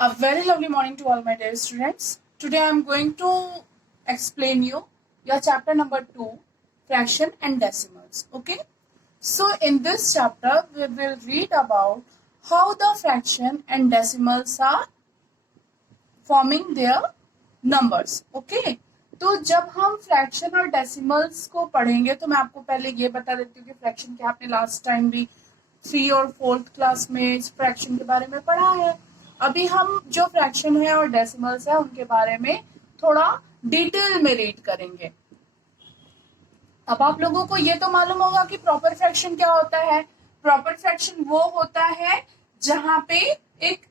A very lovely morning to all my dear students. Today I am going to explain you your chapter number 2, fraction and decimals. Okay. So in this chapter we will read about how the fraction and decimals are forming their numbers. Okay. तो जब हम fraction और decimals को पढ़ेंगे तो मैं आपको पहले ये बता देती हूँ कि फ्रैक्शन क्या आपने लास्ट टाइम भी 3 और 4th क्लास में फ्रैक्शन के बारे में पढ़ा है। अभी हम जो फ्रैक्शन है और डेसिमल्स है उनके बारे में थोड़ा डिटेल में रीड करेंगे। अब आप लोगों को ये तो मालूम होगा कि प्रॉपर फ्रैक्शन क्या होता है। प्रॉपर फ्रैक्शन वो होता है जहां पे एक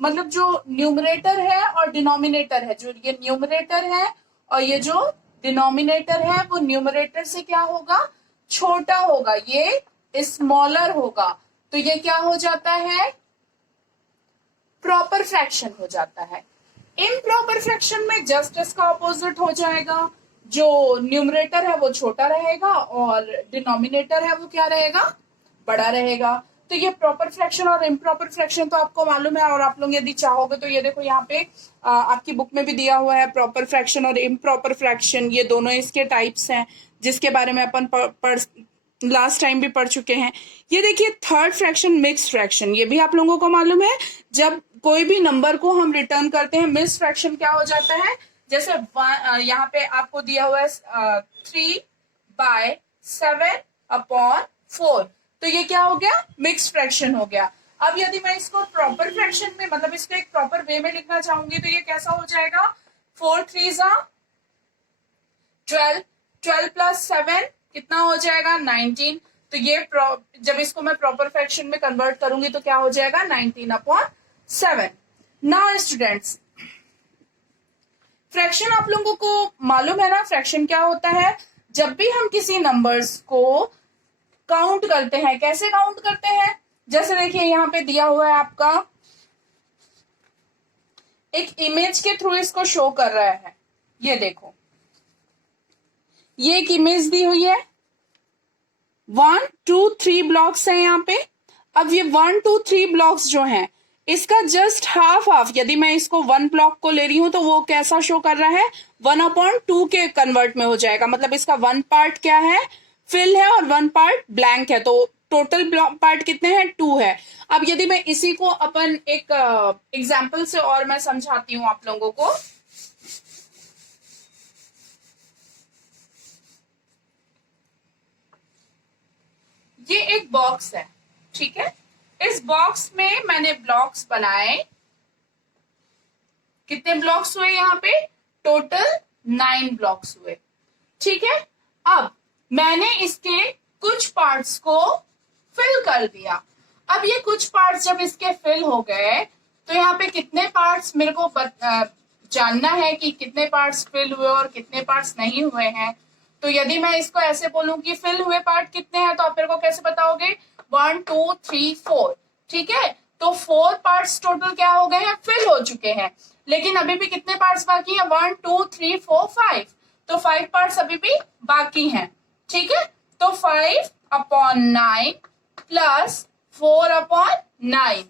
मतलब जो न्यूमरेटर है और डिनोमिनेटर है, जो ये न्यूमरेटर है और ये जो डिनोमिनेटर है वो न्यूमरेटर से क्या होगा, छोटा होगा, ये स्मॉलर होगा, तो ये क्या हो जाता है, प्रॉपर फ्रैक्शन हो जाता है। इम्प्रॉपर फ्रैक्शन में जस्ट इसका ऑपोजिट हो जाएगा, जो न्यूमरेटर है वो छोटा रहेगा और डिनोमिनेटर है वो क्या रहेगा, बड़ा रहेगा। तो ये प्रॉपर फ्रैक्शन और इम्प्रॉपर फ्रैक्शन तो आपको मालूम है, और आप लोग यदि चाहोगे तो ये देखो यहाँ पे आपकी बुक में भी दिया हुआ है, प्रॉपर फ्रैक्शन और इम्प्रॉपर फ्रैक्शन, ये दोनों इसके टाइप्स हैं जिसके बारे में अपन लास्ट टाइम भी पढ़ चुके हैं। ये देखिए थर्ड फ्रैक्शन मिक्स फ्रैक्शन, ये भी आप लोगों को मालूम है। जब कोई भी नंबर को हम रिटर्न करते हैं मिक्स फ्रैक्शन क्या हो जाता है, जैसे यहाँ पे आपको दिया हुआ है 3/7/4, तो ये क्या हो गया, मिक्स फ्रैक्शन हो गया। अब यदि मैं इसको प्रॉपर फ्रैक्शन में मतलब इसको एक प्रॉपर वे में लिखना चाहूंगी तो ये कैसा हो जाएगा, 4 3 12, 12 + 7 कितना हो जाएगा, 19। तो ये जब इसको मैं प्रॉपर फ्रैक्शन में कन्वर्ट करूंगी तो क्या हो जाएगा, 19/7। नाउ स्टूडेंट्स, फ्रैक्शन आप लोगों को मालूम है ना, फ्रैक्शन क्या होता है, जब भी हम किसी नंबर्स को काउंट करते हैं, कैसे काउंट करते हैं, जैसे देखिए यहाँ पे दिया हुआ है आपका, एक इमेज के थ्रू इसको शो कर रहा है। ये देखो, ये एक इमेज दी हुई है, 1 2 3 ब्लॉक्स हैं यहाँ पे। अब ये 1 2 3 ब्लॉक्स जो हैं इसका जस्ट हाफ यदि मैं इसको 1 ब्लॉक को ले रही हूं तो वो कैसा शो कर रहा है, 1/2 के कन्वर्ट में हो जाएगा। मतलब इसका 1 पार्ट क्या है, फिल है, और 1 पार्ट ब्लैंक है, तो टोटल पार्ट कितने हैं, 2 है। अब यदि मैं इसी को अपन एक एग्जाम्पल से और मैं समझाती हूं आप लोगों को। ये एक बॉक्स है, ठीक है, इस बॉक्स में मैंने ब्लॉक्स बनाए, कितने ब्लॉक्स हुए यहाँ पे, टोटल 9 ब्लॉक्स हुए, ठीक है। अब मैंने इसके कुछ पार्ट्स को फिल कर दिया। अब ये कुछ पार्ट्स जब इसके फिल हो गए तो यहाँ पे कितने पार्ट्स मेरे को जानना है कि कितने पार्ट्स फिल हुए और कितने पार्ट्स नहीं हुए हैं। तो यदि मैं इसको ऐसे बोलूं कि फिल हुए पार्ट कितने हैं तो आप मेरे को कैसे बताओगे, 1 2 3 4, ठीक है। तो 4 पार्ट्स टोटल क्या हो गए हैं, फिल हो चुके हैं, लेकिन अभी भी कितने पार्ट्स बाकी हैं, 1 2 3 4 5, तो 5 पार्ट्स अभी भी बाकी हैं, ठीक है। तो 5/9 प्लस 4/9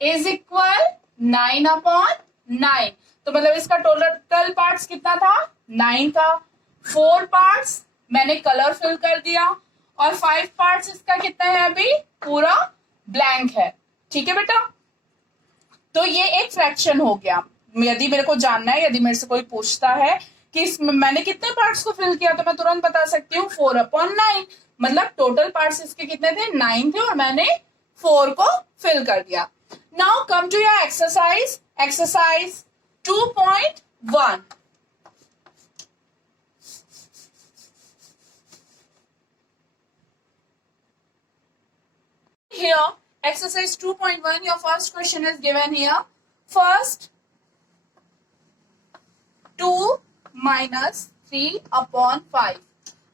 इज इक्वल 9/9। तो मतलब इसका टोटल पार्ट्स कितना था, 9 था। 4 पार्ट्स मैंने कलर फिल कर दिया और 5 पार्ट्स इसका कितना है, अभी पूरा ब्लैंक है, ठीक है बेटा। तो ये एक फ्रैक्शन हो गया। यदि मेरे को जानना है, यदि मेरे से कोई पूछता है कि मैंने कितने पार्ट्स को फिल किया तो मैं तुरंत बता सकती हूँ 4/9, मतलब टोटल पार्ट्स इसके कितने थे, 9 थे और मैंने 4 को फिल कर दिया। Now come to your exercise, exercise 2.1। Here, exercise 2.1, your first question is given here. First, 2 - 3/5.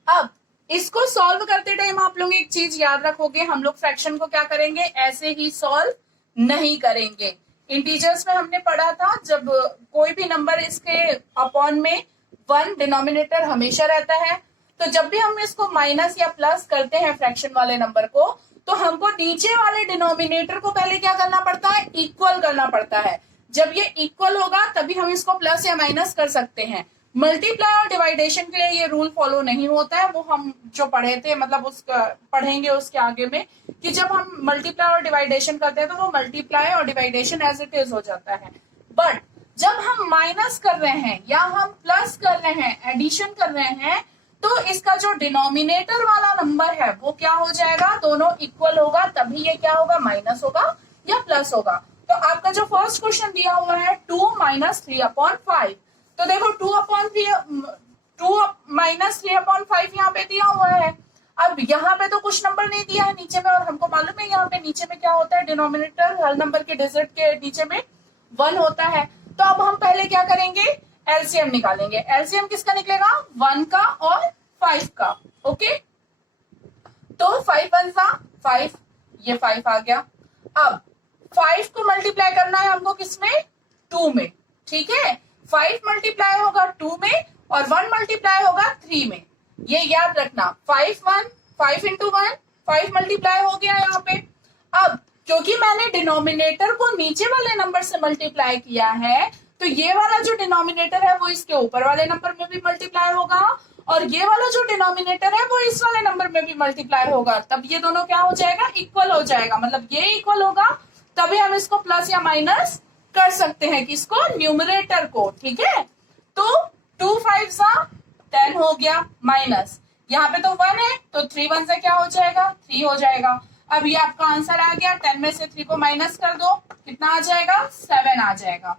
अब इसको सॉल्व करते टाइम आप लोग एक चीज याद रखोगे, हम लोग फ्रैक्शन को क्या करेंगे, ऐसे ही सॉल्व नहीं करेंगे। इंटीजर्स में हमने पढ़ा था, जब कोई भी नंबर इसके अपॉन में 1 डिनोमिनेटर हमेशा रहता है, तो जब भी हम इसको माइनस या प्लस करते हैं फ्रैक्शन वाले नंबर को, तो हमको नीचे वाले डिनोमिनेटर को पहले क्या करना पड़ता है, इक्वल करना पड़ता है। जब ये इक्वल होगा तभी हम इसको प्लस या माइनस कर सकते हैं। मल्टीप्लाई और डिवाइडेशन के लिए ये रूल फॉलो नहीं होता है, वो हम जो पढ़े थे मतलब उसका पढ़ेंगे उसके आगे में, कि जब हम मल्टीप्लाई और डिवाइडेशन करते हैं तो वो मल्टीप्लाई और डिवाइडेशन एज इट इज हो जाता है। बट जब हम माइनस कर रहे हैं या हम प्लस कर रहे हैं, एडिशन कर रहे हैं, तो इसका जो डिनोमिनेटर वाला नंबर है वो क्या हो जाएगा, दोनों इक्वल होगा तभी ये क्या होगा, माइनस होगा या प्लस होगा। तो आपका जो फर्स्ट क्वेश्चन दिया हुआ है 2 माइनस 3/5, तो देखो 2 माइनस 3/5 यहाँ पे दिया हुआ है। अब यहाँ पे तो कुछ नंबर नहीं दिया है नीचे में, और हमको मालूम है यहाँ पे नीचे में क्या होता है, डिनोमिनेटर हर नंबर के डिजिट के नीचे में 1 होता है। तो अब हम पहले क्या करेंगे, एलसीएम निकालेंगे। एलसीएम किसका निकलेगा, 1 का और 5 का। ओके, तो 5 1 सा 5, ये 5 आ गया। अब 5 को मल्टीप्लाई करना है हमको किसमें, 2 में। ठीक है, 5 मल्टीप्लाई होगा 2 में और 1 मल्टीप्लाई होगा 3 में। ये याद रखना, 5 इंटू 1 5 मल्टीप्लाई हो गया यहाँ पे। अब क्योंकि मैंने डिनोमिनेटर को नीचे वाले नंबर से मल्टीप्लाई किया है, तो ये वाला जो डिनोमिनेटर है वो इसके ऊपर वाले नंबर में भी मल्टीप्लाई होगा, और ये वाला जो डिनोमिनेटर है वो इस वाले नंबर में भी मल्टीप्लाई होगा। तब ये दोनों क्या हो जाएगा, इक्वल हो जाएगा। मतलब ये इक्वल होगा तभी हम इसको प्लस या माइनस कर सकते हैं, किसको, न्यूमरेटर को। ठीक है, तो 2 5 सा 10 हो गया, माइनस यहाँ पे तो 1 है तो 3 1 से क्या हो जाएगा, 3 हो जाएगा। अब ये आपका आंसर आ गया, 10 में से 3 को माइनस कर दो, कितना आ जाएगा, 7 आ जाएगा।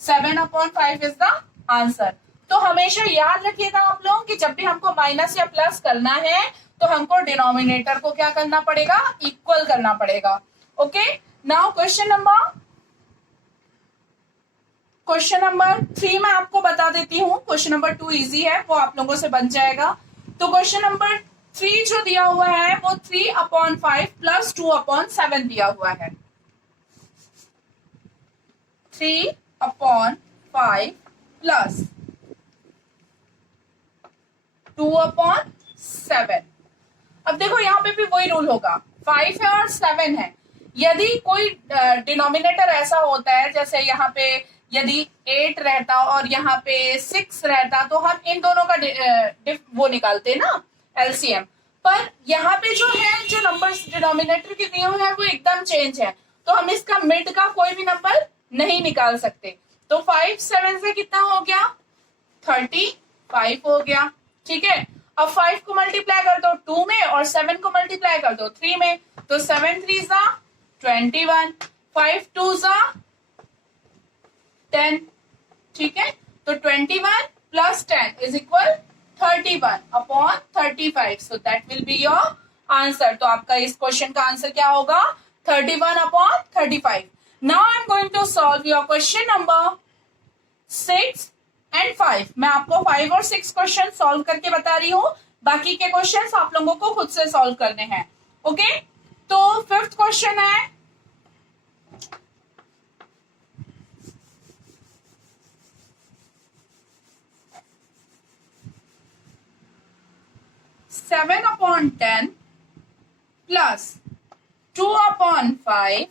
7/5 इज द आंसर। तो हमेशा याद रखिएगा आप लोग कि जब भी हमको माइनस या प्लस करना है तो हमको डिनोमिनेटर को क्या करना पड़ेगा, इक्वल करना पड़ेगा। ओके, नाउ क्वेश्चन नंबर 3 मैं आपको बता देती हूँ। क्वेश्चन नंबर 2 इजी है, वो आप लोगों से बन जाएगा। तो क्वेश्चन नंबर 3 जो दिया हुआ है वो 3/5 प्लस 2/7 दिया हुआ है। 3/5 प्लस 2/7। अब देखो यहाँ पे भी वही रूल होगा, 5 है और 7 है। यदि कोई डिनोमिनेटर ऐसा होता है, जैसे यहाँ पे यदि 8 रहता और यहाँ पे 6 रहता, तो हम इन दोनों का वो निकालते ना, एलसीएम। पर यहाँ पे जो है, जो नंबर्स डिनोमिनेटर के दिए हुए हैं वो एकदम चेंज है, तो हम इसका मिड का कोई भी नंबर नहीं निकाल सकते। तो 5 7 से कितना हो गया, 35 हो गया। ठीक है, अब 5 को मल्टीप्लाई कर दो 2 में और 7 को मल्टीप्लाई कर दो 3 में, तो 7 3 सा 21, 5 2 सा 10। ठीक है, तो 21 plus 10 is equal 31/35, so that will be your answer. तो आपका इस क्वेश्चन का आंसर क्या होगा, 31/35। Now I am going to solve your question number 6 and 5। मैं आपको 5 और 6 क्वेश्चन सॉल्व करके बता रही हूँ, बाकी के क्वेश्चंस आप लोगों को खुद से सॉल्व करने हैं। ओके, तो 5th क्वेश्चन है, सेवन अपॉन 10 प्लस 2/5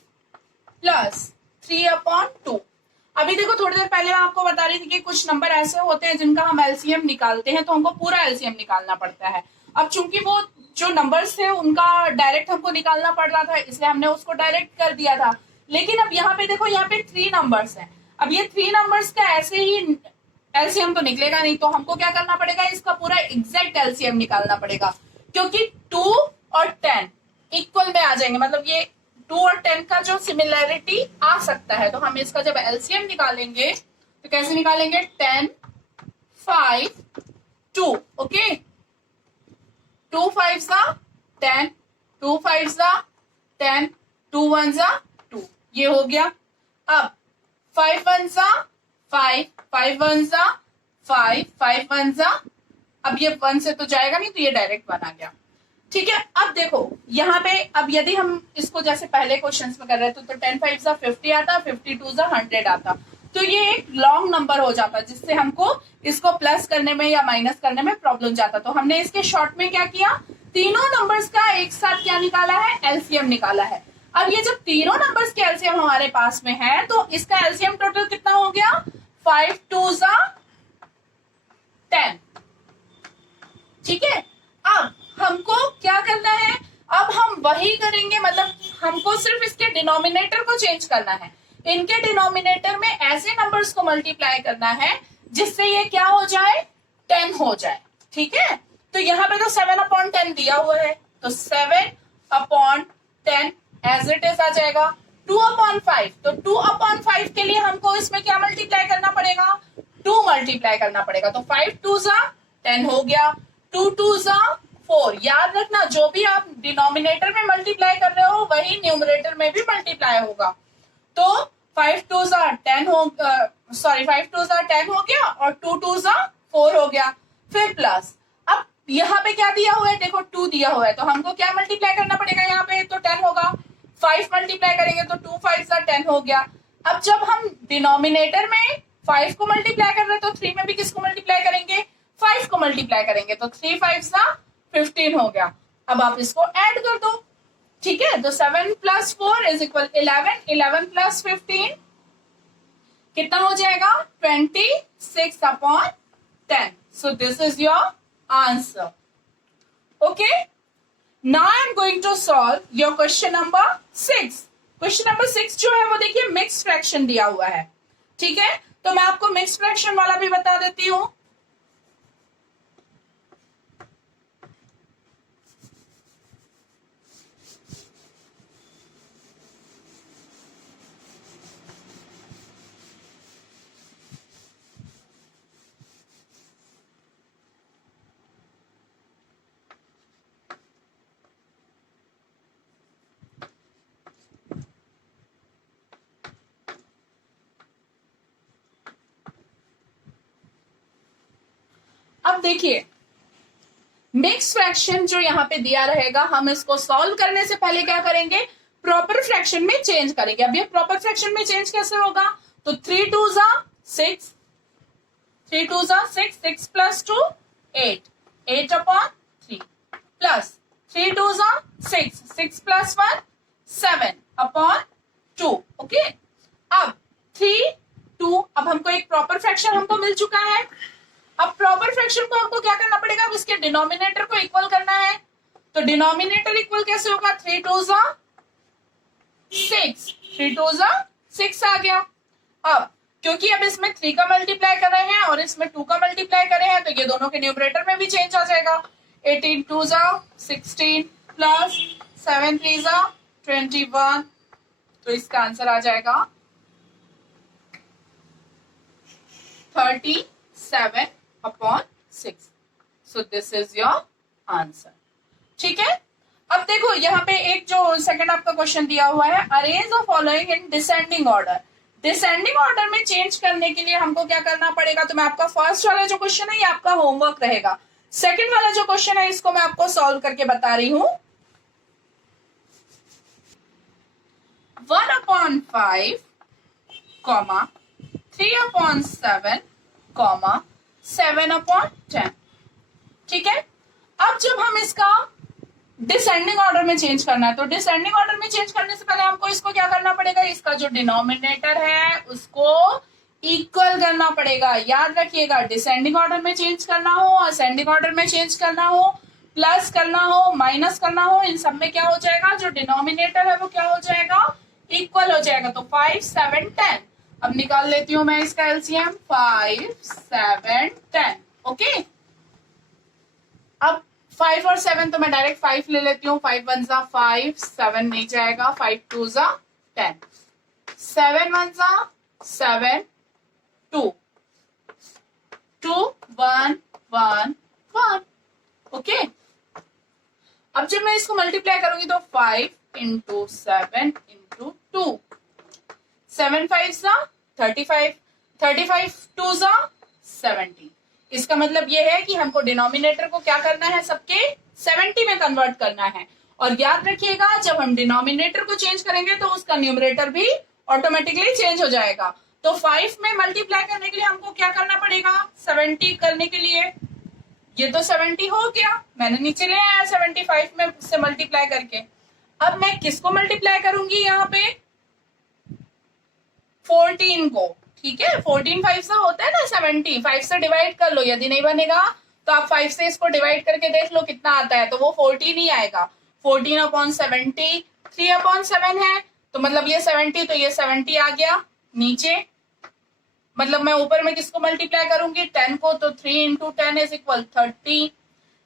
प्लस 3/2। अभी देखो, थोड़ी देर पहले मैं आपको बता रही थी कि कुछ नंबर ऐसे होते हैं जिनका हम एलसीएम निकालते हैं, तो हमको पूरा एलसीएम निकालना पड़ता है। अब चूंकि वो जो नंबर्स थे उनका डायरेक्ट हमको निकालना पड़ रहा था, इसलिए हमने उसको डायरेक्ट कर दिया था। लेकिन अब यहाँ पे देखो, यहाँ पे 3 नंबर्स हैं। अब ये 3 नंबर्स का ऐसे ही एलसीएम तो निकलेगा नहीं, तो हमको क्या करना पड़ेगा, इसका पूरा एग्जैक्ट एलसीएम निकालना पड़ेगा, क्योंकि 2 और 10 इक्वल में आ जाएंगे। मतलब ये 2 और 10 का जो सिमिलैरिटी आ सकता है, तो हम इसका जब एलसीएम निकालेंगे तो कैसे निकालेंगे, 10 5 2। ओके, 2 5 सा 10, 2 5 सा 10, 2 1 सा 2, ये हो गया। अब 5 1 सा 5, 5 1 सा 5, 5 1 सा, अब ये 1 से तो जाएगा नहीं, तो ये डायरेक्ट 1 आ गया। ठीक है, अब देखो यहाँ पे, अब यदि हम इसको जैसे पहले क्वेश्चंस में कर रहे थे, तो 10 5 सा 50 आता, 52 सा 100 आता, तो ये एक लॉन्ग नंबर हो जाता, जिससे हमको इसको प्लस करने में या माइनस करने में प्रॉब्लम जाता। तो हमने इसके शॉर्ट में क्या किया, तीनों नंबर्स का एक साथ क्या निकाला है, एलसीएम निकाला है। अब ये जब तीनों नंबर्स के एलसीएम हमारे पास में है तो इसका एलसीएम टोटल कितना हो गया, 5 2 10। ठीक है, अब हमको क्या करना है, अब हम वही करेंगे, मतलब हमको सिर्फ इसके डिनोमिनेटर को चेंज करना है। इनके डिनोमिनेटर में ऐसे नंबर्स को मल्टीप्लाई करना है जिससे ये क्या हो जाए, 10 हो जाए। ठीक है, तो यहां पे तो 7/10 दिया हुआ है, तो 7/10 एज इट इज आ जाएगा। 2/5, तो 2/5 के लिए हमको इसमें क्या मल्टीप्लाई करना पड़ेगा, 2 मल्टीप्लाई करना पड़ेगा। तो 5 2 10 हो गया, 2 2 4। याद रखना, जो भी आप डिनोमिनेटर में मल्टीप्लाई कर रहे हो वही न्यूमरेटर में भी मल्टीप्लाई होगा। तो 5 2 10 हो, सॉरी 5 2 10 हो गया और 2 2 4 हो गया। फिर प्लस, अब यहाँ पे क्या दिया हुआ है, देखो 2 दिया हुआ है, तो हमको क्या मल्टीप्लाई करना पड़ेगा, यहाँ पे तो 10 होगा। 5 मल्टीप्लाई करेंगे तो 2 5 10 हो गया। अब जब हम डिनोमिनेटर में 5 को मल्टीप्लाई कर रहे हैं तो 3 में भी किसको मल्टीप्लाई करेंगे, 5 को मल्टीप्लाई करेंगे, तो 3 5 15 हो गया। अब आप इसको ऐड कर दो। ठीक है, तो 7 + 4 = 11, 11 + 15 कितना हो जाएगा, 26/10। So this is your answer. Okay, now I am going to solve your question number 6। Question number 6 जो है वो देखिए मिक्स फ्रैक्शन दिया हुआ है। ठीक है, तो मैं आपको मिक्स फ्रैक्शन वाला भी बता देती हूं। अब देखिए मिक्स फ्रैक्शन जो यहाँ पे दिया रहेगा, हम इसको सॉल्व करने से पहले क्या करेंगे, प्रॉपर फ्रैक्शन में चेंज करेंगे। अब ये प्रॉपर फ्रैक्शन में चेंज कैसे होगा, तो 3 2 6, 3 2 6, 6 + 2 8, 8/3 प्लस 3 2 6, 6 + 1 7/2। ओके, अब 3 2, अब हमको एक प्रॉपर फ्रैक्शन हमको मिल चुका है। अब प्रॉपर फ्रैक्शन को हमको क्या करना पड़ेगा, अब इसके डिनोमिनेटर को इक्वल करना है। तो डिनोमिनेटर इक्वल कैसे होगा, 3 2 6, 3 2 6 आ गया। अब क्योंकि अब इसमें 3 का मल्टीप्लाई कर रहे हैं और इसमें 2 का मल्टीप्लाई कर रहे हैं, तो ये दोनों के न्यूमरेटर में भी चेंज आ जाएगा। 18 2 16 प्लस 7 3 21, तो इसका आंसर आ जाएगा 37/6। सो दिस इज योर आंसर। ठीक है, अब देखो यहाँ पे एक जो सेकंड आपका क्वेश्चन दिया हुआ है, arrange the following in descending order. Descending order में चेंज करने के लिए हमको क्या करना पड़ेगा, तो मैं आपका फर्स्ट वाला जो क्वेश्चन है ये आपका होमवर्क रहेगा। सेकंड वाला जो क्वेश्चन है इसको मैं आपको सॉल्व करके बता रही हूं। 1/5, 3/7, 7/10। ठीक है, अब जब हम इसका डिसेंडिंग ऑर्डर में चेंज करना है, तो डिसेंडिंग ऑर्डर में चेंज करने से पहले हमको इसको क्या करना पड़ेगा, इसका जो डिनोमिनेटर है उसको इक्वल करना पड़ेगा। याद रखिएगा, डिसेंडिंग ऑर्डर में चेंज करना हो, असेंडिंग ऑर्डर में चेंज करना हो, प्लस करना हो, माइनस करना हो, इन सब में क्या हो जाएगा, जो डिनोमिनेटर है वो क्या हो जाएगा, इक्वल हो जाएगा। तो 5 7 10। अब निकाल लेती हूं मैं इसका एलसीएम, 5 7 10। ओके, अब 5 और 7 तो मैं डायरेक्ट 5 ले लेती हूँ। 5 1 5, 7 नहीं जाएगा, 5 2 10, 7 1 7 2, 2 1 1 1। ओके, अब जब मैं इसको मल्टीप्लाई करूंगी तो 5 × 7 × 2, 7 5 35, 35 2 70। इसका मतलब ये है कि हमको डिनोमिनेटर को क्या करना है, सबके 70 में कन्वर्ट करना है। और याद रखिएगा, जब हम डिनोमिनेटर को चेंज करेंगे तो उसका न्यूमरेटर भी ऑटोमेटिकली चेंज हो जाएगा। तो 5 में मल्टीप्लाई करने के लिए हमको क्या करना पड़ेगा, 70 करने के लिए, ये तो 70 हो गया, मैंने नीचे ले आया 75 में से मल्टीप्लाई करके। अब मैं किसको मल्टीप्लाई करूंगी यहाँ पे, 14 को, ठीक है। 14 5 से होता है ना 70, 5 से डिवाइड कर लो, यदि नहीं बनेगा तो आप 5 से इसको डिवाइड करके देख लो कितना आता है, तो वो 14 ही आएगा। 14 अपॉन 70 3 अपॉन 7 है, तो मतलब ये 70, तो ये 70 आ गया नीचे। मतलब मैं ऊपर में किसको मल्टीप्लाई करूंगी, 10 को, तो 3 इंटू 10 इज इक्वल 30।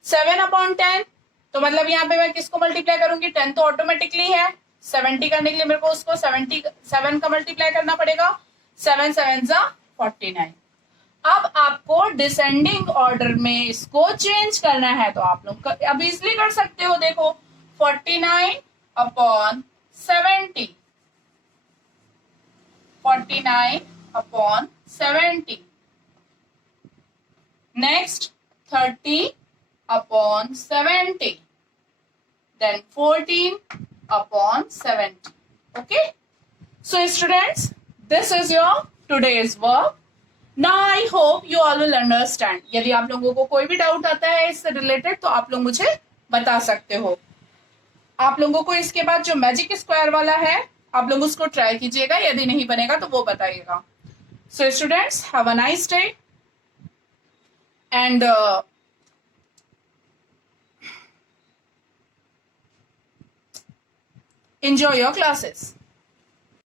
7 अपॉन 10, तो मतलब यहाँ पे मैं किसको मल्टीप्लाई करूंगी, 10 तो ऑटोमेटिकली है, 70 करने के लिए मेरे को उसको 77 का मल्टीप्लाई करना पड़ेगा। 7 7 जा 49। अब आपको डिसेंडिंग ऑर्डर में इसको चेंज करना है, तो आप लोग अब इजिली कर सकते हो। देखो 49 upon 70, 49 upon 70, next 30 upon 70, then 14 upon 70. Okay, so students, this is your today's work. Now I hope you all will understand. यदि आप लोगों को कोई भी डाउट आता है इससे रिलेटेड तो आप लोग मुझे बता सकते हो। आप लोगों को इसके बाद जो मैजिक स्क्वायर वाला है आप लोग उसको ट्राई कीजिएगा, यदि नहीं बनेगा तो वो बताइएगा। So students, have a nice day and enjoy your classes.